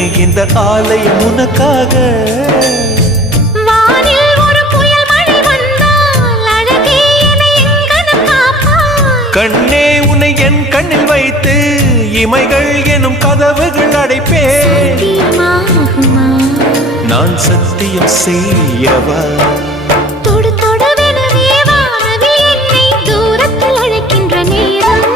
இந்த ஆலயம் உனக்காக. வானில் ஒரு புயல் மழை வந்தால் அழகே என்னை எங்கனம் காப்பாய். கண்ணே உன்னை என் கண்ணில் வைத்து இமைகள் எனும் கதவுகள் அடைப்பேன். சத்தியமாகுமா? நான் சத்தியம் செய்யவா? தொடு தொடுவெனவே வானவில் என்னை தூரத்தில் அழைக்கின்ற நேரம்.